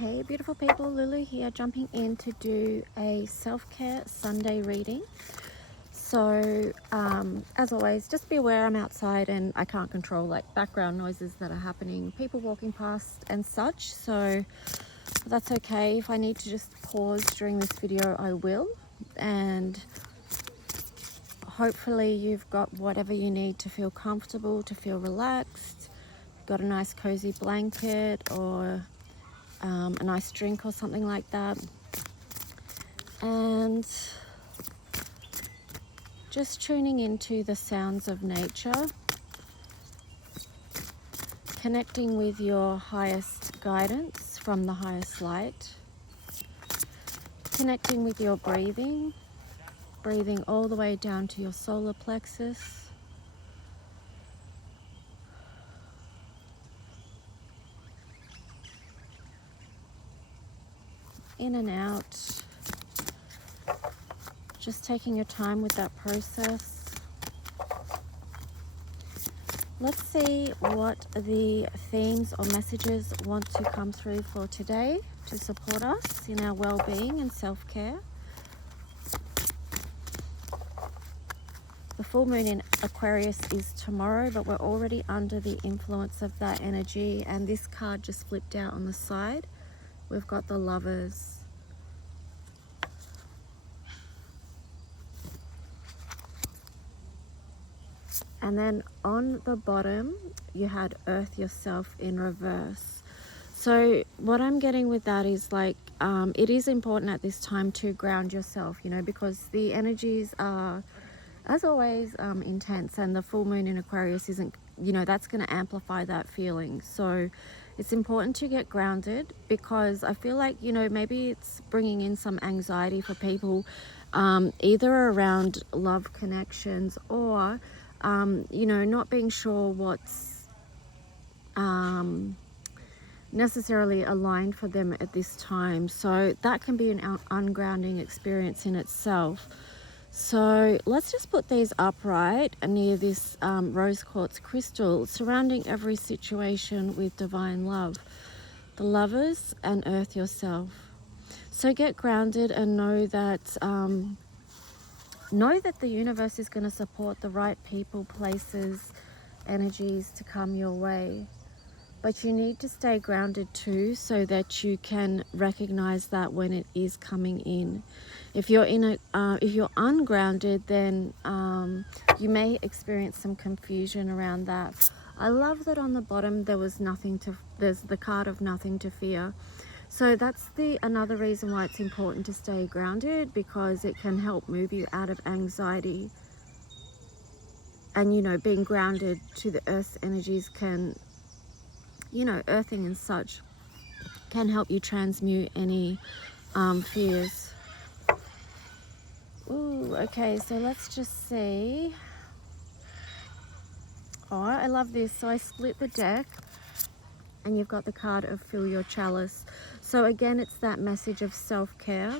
Hey beautiful people, Lulu here, jumping in to do a self-care Sunday reading. So as always, just be aware I'm outside and I can't control like background noises that are happening, people walking past and such, so that's okay. If I need to just pause during this video, I will, and hopefully you've got whatever you need to feel comfortable, to feel relaxed. Got a nice cozy blanket or a nice drink or something like that, and just tuning into the sounds of nature, connecting with your highest guidance from the highest light, connecting with your breathing, breathing all the way down to your solar plexus, in and out, just taking your time with that process. Let's see what the themes or messages want to come through for today to support us in our well-being and self-care. The full moon in Aquarius is tomorrow, but we're already under the influence of that energy, and this card just flipped out on the side. We've got the Lovers. And then on the bottom, you had Earth Yourself in reverse. So what I'm getting with that is like, it is important at this time to ground yourself, you know, because the energies are, as always, intense, and the full moon in Aquarius isn't, you know, that's going to amplify that feeling. So it's important to get grounded, because I feel like, you know, maybe it's bringing in some anxiety for people, either around love connections or you know, not being sure what's necessarily aligned for them at this time. So that can be an ungrounding experience in itself. So let's just put these upright near this rose quartz crystal, surrounding every situation with divine love, the Lovers and Earth Yourself. So get grounded and know that the universe is going to support the right people, places, energies to come your way. But you need to stay grounded too, so that you can recognize that when it is coming in. If you're if you're ungrounded, then you may experience some confusion around that. I love that on the bottom there's the card of nothing to fear. So that's another reason why it's important to stay grounded, because it can help move you out of anxiety. And, you know, being grounded to the earth's energies can, you know, earthing and such, can help you transmute any fears. Ooh, okay, so let's just see. Oh, I love this. So I split the deck, and you've got the card of Fill Your Chalice. So again, it's that message of self-care,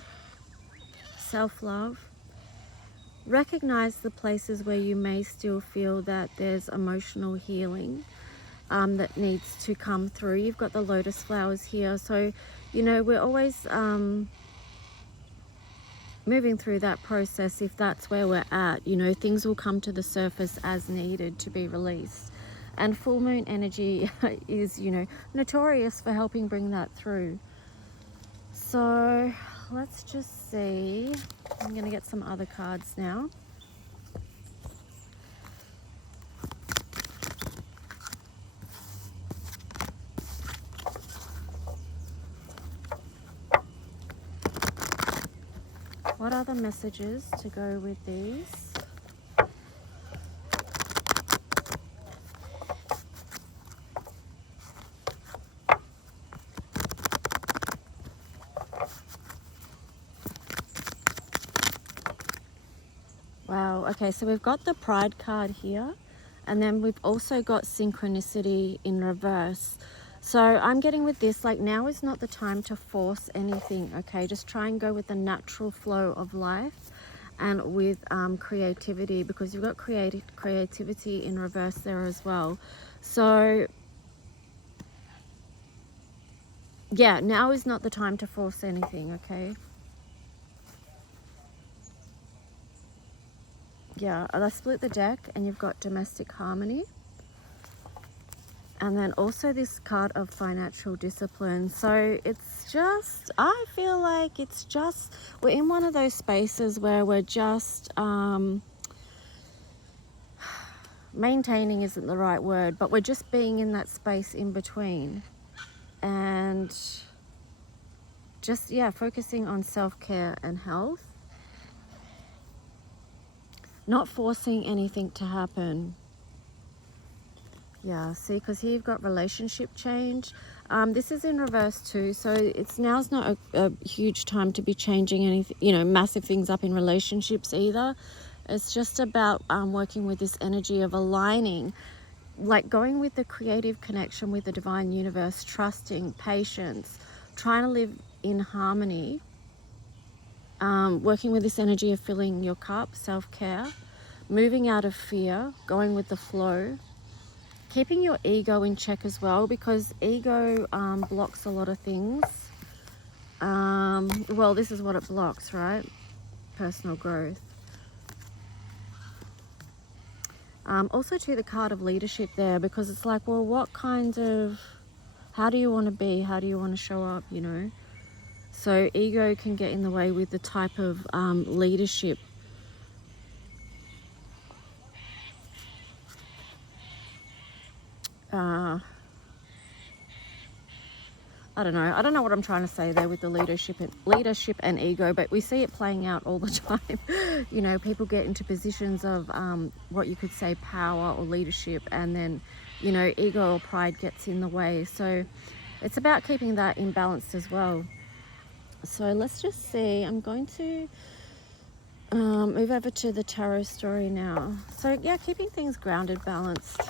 self-love. Recognize the places where you may still feel that there's emotional healing that needs to come through. You've got the lotus flowers here. So, you know, we're always moving through that process. If that's where we're at, you know, things will come to the surface as needed to be released. And full moon energy is, you know, notorious for helping bring that through. So let's just see. I'm going to get some other cards now. What are the messages to go with these? Wow, okay, so we've got the Pride card here, and then we've also got Synchronicity in reverse. So I'm getting with this, like, now is not the time to force anything, okay? Just try and go with the natural flow of life and with creativity, because you've got creativity in reverse there as well. So yeah, now is not the time to force anything, okay? Yeah, I split the deck and you've got domestic harmony. And then also this card of financial discipline. So it's just, I feel like it's just, we're in one of those spaces where we're just, maintaining isn't the right word, but we're just being in that space in between. And just, yeah, focusing on self-care and health. Not forcing anything to happen. Yeah, see, because here you've got relationship change. This is in reverse too, so now's not a huge time to be changing anything, you know, massive things up in relationships either. It's just about working with this energy of aligning, like going with the creative connection with the divine universe, trusting, patience, trying to live in harmony, working with this energy of filling your cup, self-care, moving out of fear, going with the flow. Keeping your ego in check as well, because ego blocks a lot of things. Well, this is what it blocks, right? Personal growth. Also to the card of leadership there, because it's like, well, what kind of, how do you want to be? How do you want to show up, you know? So ego can get in the way with the type of leadership. I don't know what I'm trying to say there with the leadership and ego, but we see it playing out all the time. You know, people get into positions of what you could say power or leadership, and then, you know, ego or pride gets in the way. So it's about keeping that in balance as well. So let's just see. I'm going to move over to the tarot story now. So yeah, keeping things grounded, balanced.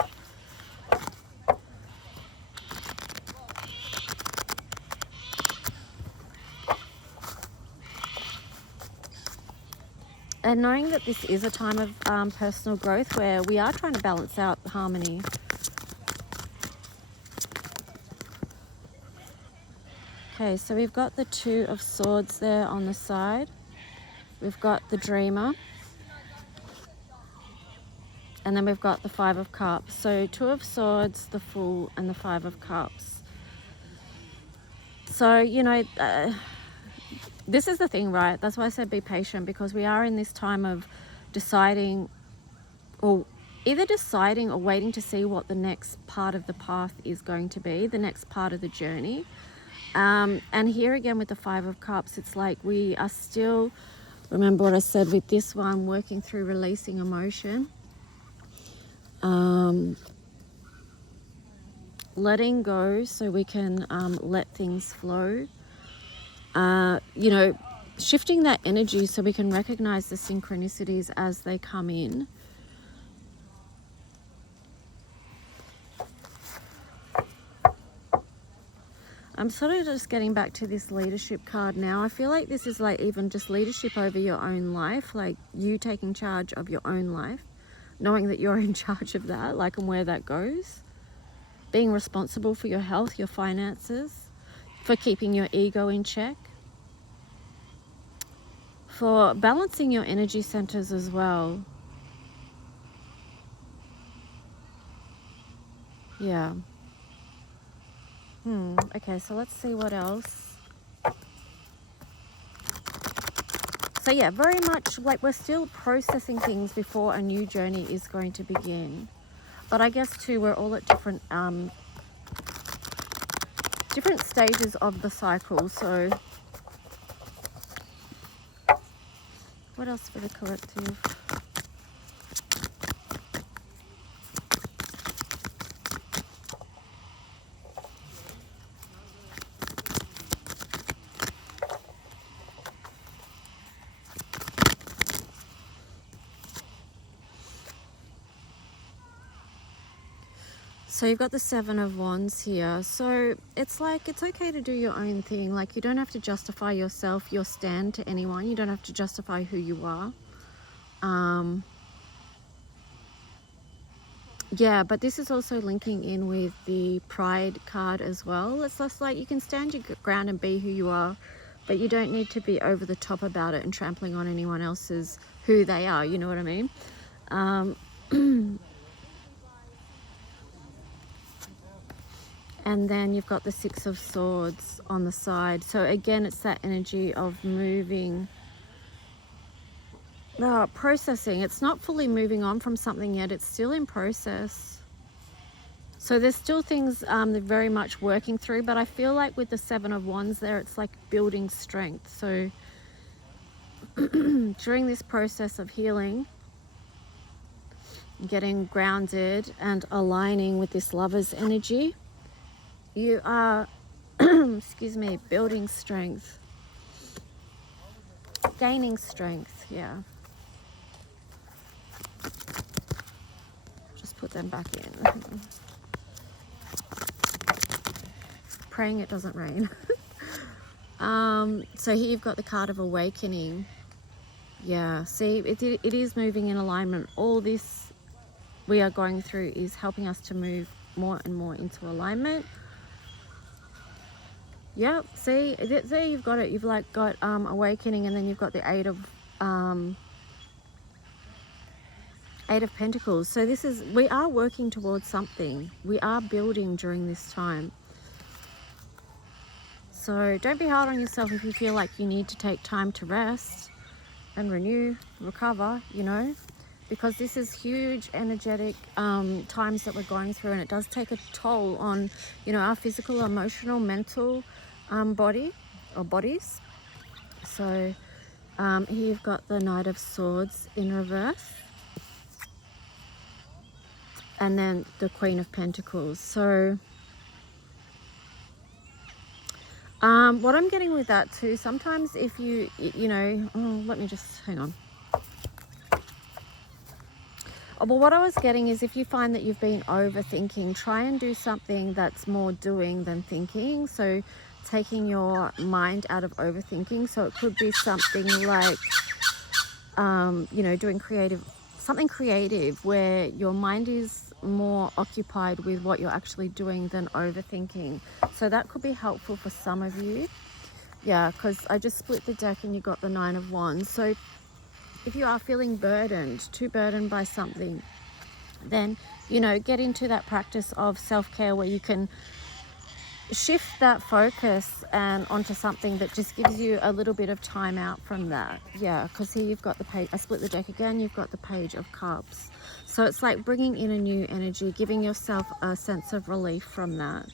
And knowing that this is a time of personal growth where we are trying to balance out harmony. Okay, so we've got the Two of Swords there on the side. We've got the Dreamer. And then we've got the Five of Cups. So Two of Swords, the Fool, and the Five of Cups. So, you know, this is the thing, right? That's why I said be patient, because we are in this time of deciding, or either deciding or waiting to see what the next part of the path is going to be, the next part of the journey. And here again with the Five of Cups, it's like we are still, remember what I said with this one, working through releasing emotion. Letting go so we can let things flow. You know, shifting that energy so we can recognize the synchronicities as they come in. I'm sort of just getting back to this leadership card now. I feel like this is like even just leadership over your own life, like you taking charge of your own life, knowing that you're in charge of that, like, and where that goes. Being responsible for your health, your finances, for keeping your ego in check, for balancing your energy centers as well. Yeah. Okay, so let's see what else. So yeah, very much like we're still processing things before a new journey is going to begin. But I guess too, we're all at different stages of the cycle. So what else for the collective? So you've got the Seven of Wands here. So it's like, it's okay to do your own thing. Like, you don't have to justify yourself, your stand to anyone. You don't have to justify who you are. Yeah, but this is also linking in with the Pride card as well. It's just like you can stand your ground and be who you are, but you don't need to be over the top about it and trampling on anyone else's who they are, you know what I mean? And then you've got the Six of Swords on the side. So again, it's that energy of moving, processing. It's not fully moving on from something yet. It's still in process. So there's still things they're very much working through, but I feel like with the Seven of Wands there, it's like building strength. So during this process of healing, getting grounded and aligning with this Lover's energy, you are, excuse me, building strength, gaining strength, yeah. Just put them back in. Praying it doesn't rain. So here you've got the card of awakening. Yeah, see, it is moving in alignment. All this we are going through is helping us to move more and more into alignment. Yeah, see, there you've got it. You've like got awakening, and then you've got the Eight of Pentacles. So this is, we are working towards something. We are building during this time. So don't be hard on yourself if you feel like you need to take time to rest and renew, recover, you know, because this is huge energetic times that we're going through, and it does take a toll on, you know, our physical, emotional, mental body or bodies. So here you've got the Knight of Swords in reverse, and then the Queen of Pentacles. So what I'm getting with that too, sometimes if you know, oh, let me just hang on. Well, what I was getting is, if you find that you've been overthinking, try and do something that's more doing than thinking. So taking your mind out of overthinking. So it could be something like, you know, doing something creative where your mind is more occupied with what you're actually doing than overthinking. So that could be helpful for some of you. Yeah, because I just split the deck and you got the Nine of Wands. So if you are feeling too burdened by something, then, you know, get into that practice of self-care where you can shift that focus and onto something that just gives you a little bit of time out from that. Yeah, because here you've got the page, I split the deck again, you've got the Page of Cups. So it's like bringing in a new energy, giving yourself a sense of relief from that.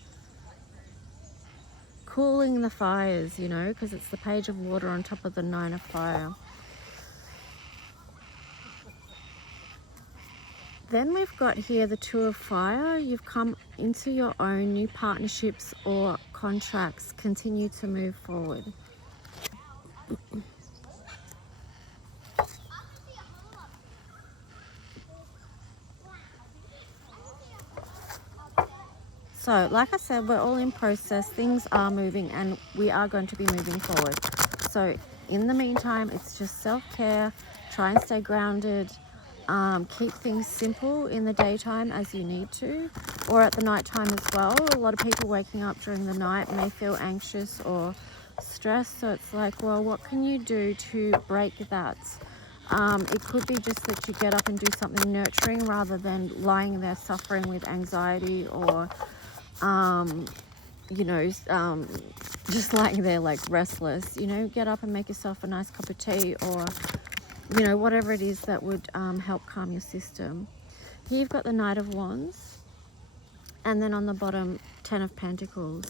Cooling the fires, you know, because it's the Page of Water on top of the Nine of Fire. Then we've got here the Two of Fire. You've come into your own new partnerships or contracts. Continue to move forward. So, like I said, we're all in process. Things are moving and we are going to be moving forward. So, in the meantime, it's just self-care. Try and stay grounded. Keep things simple in the daytime as you need to, or at the night time as well. A lot of people waking up during the night may feel anxious or stressed. So it's like, well, what can you do to break that? It could be just that you get up and do something nurturing rather than lying there suffering with anxiety or you know, just lying there like restless. You know, get up and make yourself a nice cup of tea, or, you know, whatever it is that would help calm your system. Here you've got the Knight of Wands, and then on the bottom, Ten of Pentacles.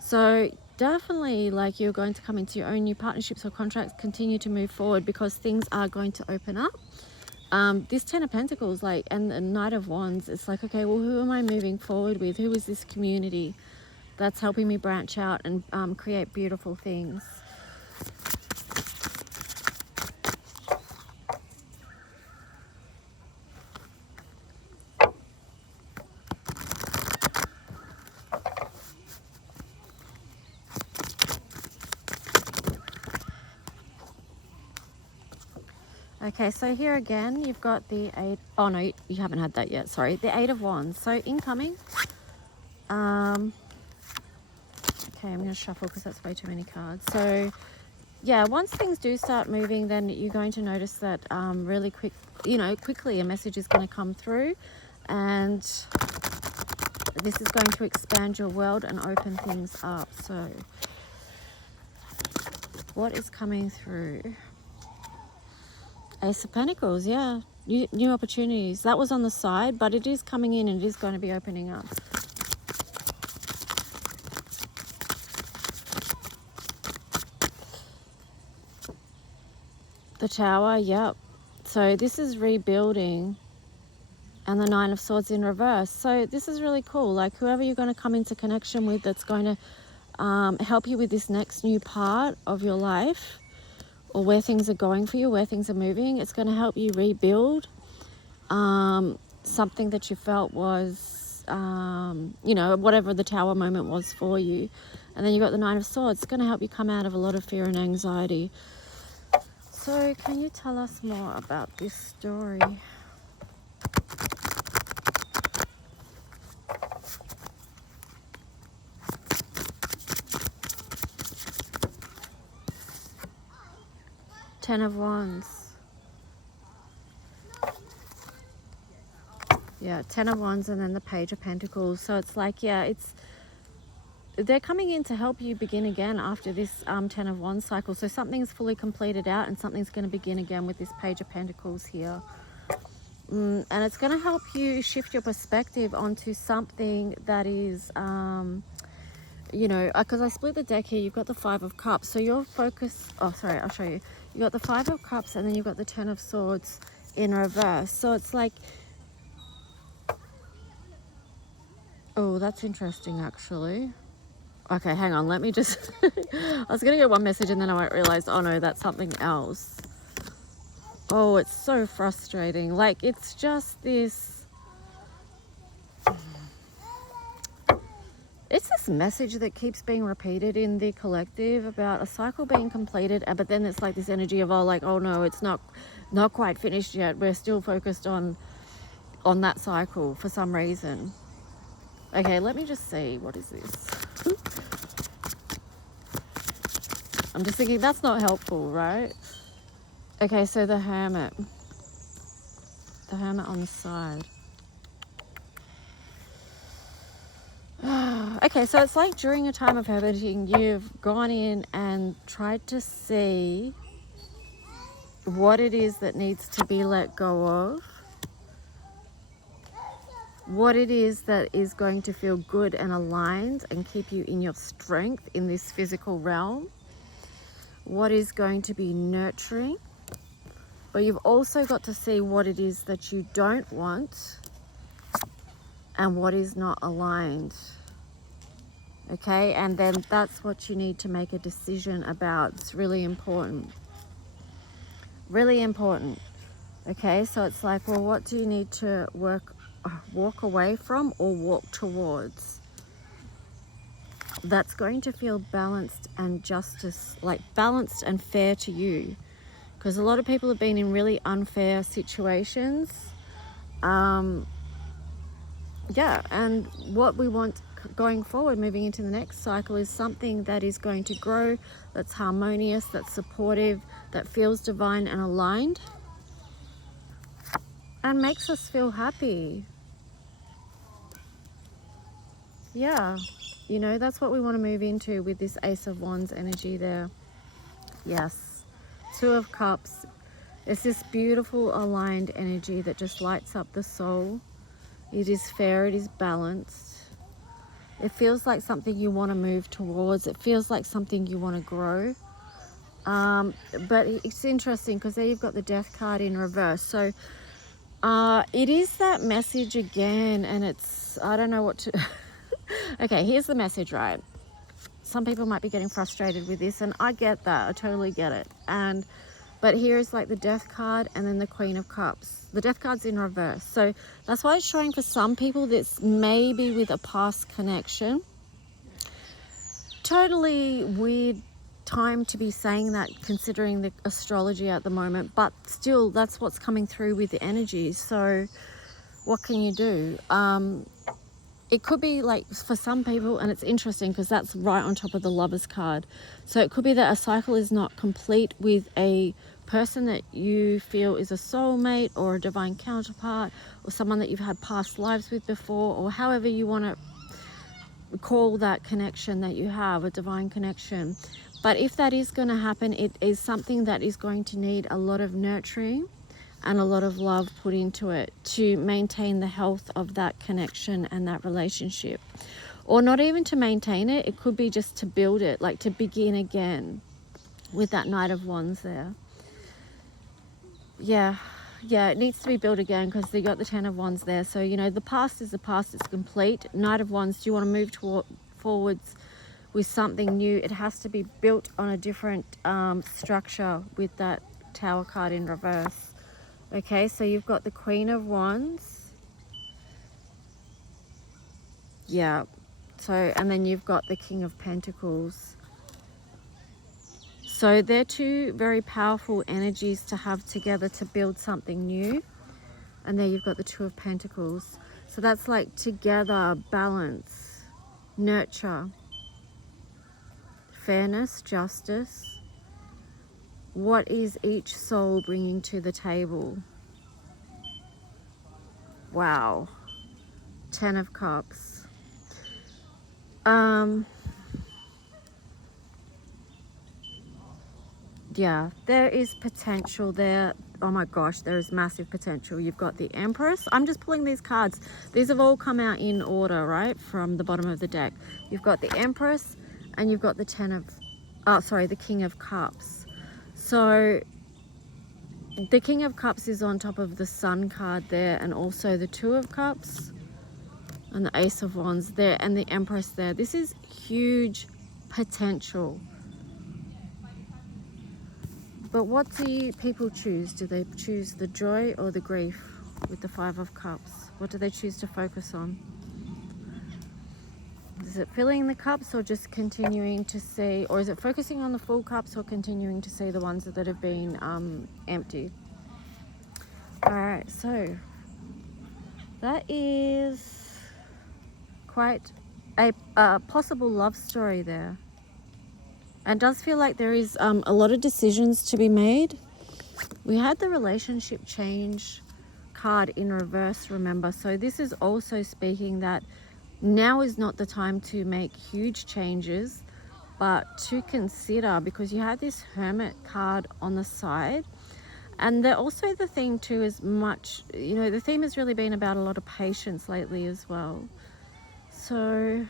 So definitely, like, you're going to come into your own new partnerships or contracts. Continue to move forward because things are going to open up. This Ten of Pentacles, like, and the Knight of Wands, it's like, okay, well, who am I moving forward with? Who is this community that's helping me branch out and create beautiful things? Okay, so here again, you've got the eight. Oh no, you haven't had that yet. Sorry, the Eight of Wands. So incoming. Okay, I'm going to shuffle because that's way too many cards. So yeah, once things do start moving, then you're going to notice that really quickly a message is going to come through, and this is going to expand your world and open things up. So what is coming through? Ace of Pentacles, yeah. New opportunities. That was on the side, but it is coming in and it is going to be opening up. The Tower, yep. So this is rebuilding, and the Nine of Swords in reverse. So this is really cool. Like whoever you're going to come into connection with that's going to help you with this next new part of your life, or where things are going for you, where things are moving, it's going to help you rebuild something that you felt was, whatever the Tower moment was for you. And then you got the Nine of Swords. It's going to help you come out of a lot of fear and anxiety. So can you tell us more about this story? Ten of Wands. Yeah, Ten of Wands and then the Page of Pentacles. So it's like, yeah, they're coming in to help you begin again after this Ten of Wands cycle. So something's fully completed out and something's going to begin again with this Page of Pentacles here. And it's going to help you shift your perspective onto something that is, because I split the deck here. You've got the Five of Cups. So your focus, I'll show you. You got the Five of Cups and then you've got the Ten of Swords in reverse. So it's like, oh, that's interesting actually. Okay, hang on, let me just, I was going to get one message and then I realized, oh no, that's something else. Oh, it's so frustrating. Like, it's just this, it's this message that keeps being repeated in the collective about a cycle being completed, but then it's like this energy of, oh no, it's not quite finished yet. We're still focused on that cycle for some reason. Okay, let me just see, what is this? I'm just thinking that's not helpful, right? Okay, so the Hermit on the side. Okay, so it's like during a time of hermiting, you've gone in and tried to see what it is that needs to be let go of, what it is that is going to feel good and aligned and keep you in your strength in this physical realm, what is going to be nurturing, but you've also got to see what it is that you don't want and what is not aligned. Okay, and then that's what you need to make a decision about. It's really important. Really important. Okay, so it's like, well, what do you need to walk away from or walk towards? That's going to feel balanced and balanced and fair to you. Because a lot of people have been in really unfair situations. And what we want going forward, moving into the next cycle, is something that is going to grow, that's harmonious, that's supportive, that feels divine and aligned, and makes us feel happy. Yeah, that's what we want to move into with this Ace of Wands energy there. Yes, Two of Cups. It's this beautiful aligned energy that just lights up the soul. It is fair, it is balanced. It feels like something you want to move towards. It feels like something you want to grow. But it's interesting because there you've got the Death card in reverse. So it is that message again, and it's, I don't know what to... Okay, here's the message, right? Some people might be getting frustrated with this, and I get that. I totally get it. But here is like the Death card and then the Queen of Cups. The Death card's in reverse. So that's why it's showing for some people this may be with a past connection. Totally weird time to be saying that, considering the astrology at the moment, but still that's what's coming through with the energy. So what can you do? It could be like for some people, and it's interesting because that's right on top of the Lovers card. So it could be that a cycle is not complete with a person that you feel is a soulmate or a divine counterpart, or someone that you've had past lives with before, or however you want to call that connection that you have, a divine connection. But if that is going to happen, it is something that is going to need a lot of nurturing and a lot of love put into it to maintain the health of that connection and that relationship. Or not even to maintain it, it could be just to build it, like to begin again with that Knight of Wands there. Yeah, it needs to be built again because they got the Ten of Wands there. So, you know, the past is the past, it's complete. Knight of Wands, do you want to move forwards with something new? It has to be built on a different structure with that Tower card in reverse. Okay, so you've got the Queen of Wands. Yeah. So, and then you've got the King of Pentacles. So they're two very powerful energies to have together to build something new. And there you've got the Two of Pentacles. So that's like together, balance, nurture, fairness, justice. What is each soul bringing to the table? Wow. Ten of Cups. Yeah, there is potential there. Oh my gosh, there is massive potential. You've got the Empress. I'm just pulling these cards. These have all come out in order, right? From the bottom of the deck. You've got the Empress and you've got the the King of Cups. So the King of Cups is on top of the Sun card there, and also the Two of Cups and the Ace of Wands there, and the Empress there. This is huge potential. But what do people choose? Do they choose the joy or the grief with the Five of Cups? What do they choose to focus on? Is it filling the cups or just continuing to see, or is it focusing on the full cups or continuing to see the ones that have been empty? All right, so that is quite a possible love story there. And does feel like there is a lot of decisions to be made. We had the relationship change card in reverse, remember? So this is also speaking that now is not the time to make huge changes, but to consider, because you had this Hermit card on the side. And also the theme too is much, you know, the theme has really been about a lot of patience lately as well. So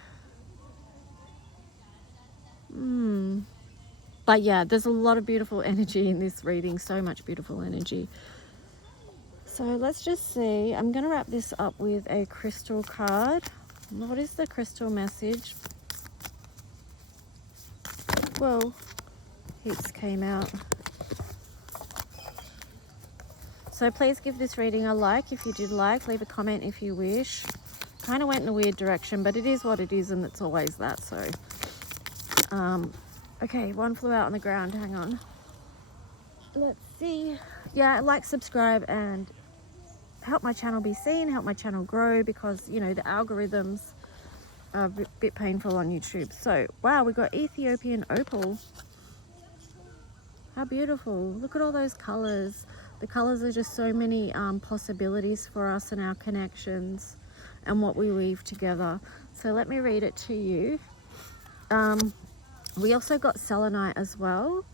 but yeah, there's a lot of beautiful energy in this reading, so much beautiful energy. So let's just see. I'm going to wrap this up with a crystal card. What is the crystal message? Whoa, heaps came out. So please give this reading a like if you did like. Leave a comment if you wish. Kind of went in a weird direction, but it is what it is, and it's always that. So okay, one flew out on the ground. Hang on. Let's see. Yeah, like, subscribe, and help my channel be seen, help my channel grow, because, you know, the algorithms are a bit painful on YouTube. So, wow, we got Ethiopian Opal. How beautiful. Look at all those colors. The colors are just so many possibilities for us and our connections and what we weave together. So let me read it to you. We also got selenite as well,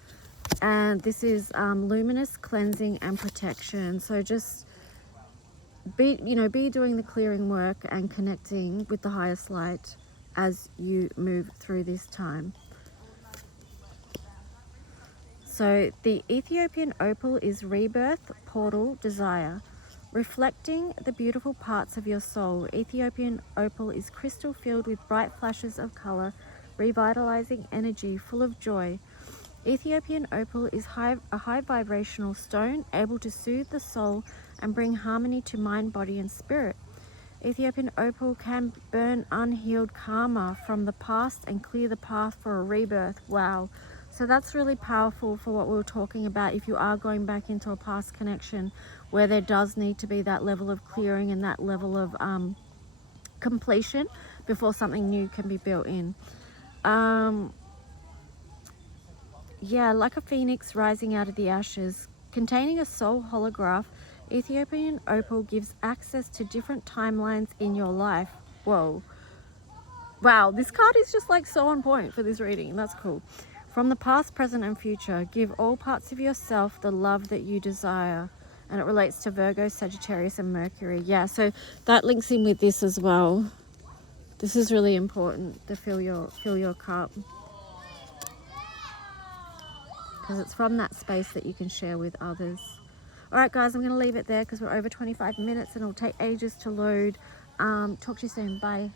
and this is luminous cleansing and protection. So just be doing the clearing work and connecting with the highest light as you move through this time. So the Ethiopian Opal is rebirth, portal, desire. Reflecting the beautiful parts of your soul, Ethiopian Opal is crystal filled with bright flashes of color, revitalizing energy, full of joy. Ethiopian Opal is a high vibrational stone, able to soothe the soul and bring harmony to mind, body, and spirit. Ethiopian Opal can burn unhealed karma from the past and clear the path for a rebirth. Wow. So that's really powerful for what we were talking about. If you are going back into a past connection where there does need to be that level of clearing and that level of completion before something new can be built in. Yeah, like a phoenix rising out of the ashes, containing a soul holograph, Ethiopian opal gives access to different timelines in your life. Whoa. Wow, this card is just like so on point for this reading. That's cool. From the past, present, and future, give all parts of yourself the love that you desire. And it relates to Virgo, Sagittarius, and Mercury. Yeah, so that links in with this as well. This is really important to fill your cup. Because it's from that space that you can share with others. All right, guys, I'm going to leave it there because we're over 25 minutes and it'll take ages to load. Talk to you soon. Bye.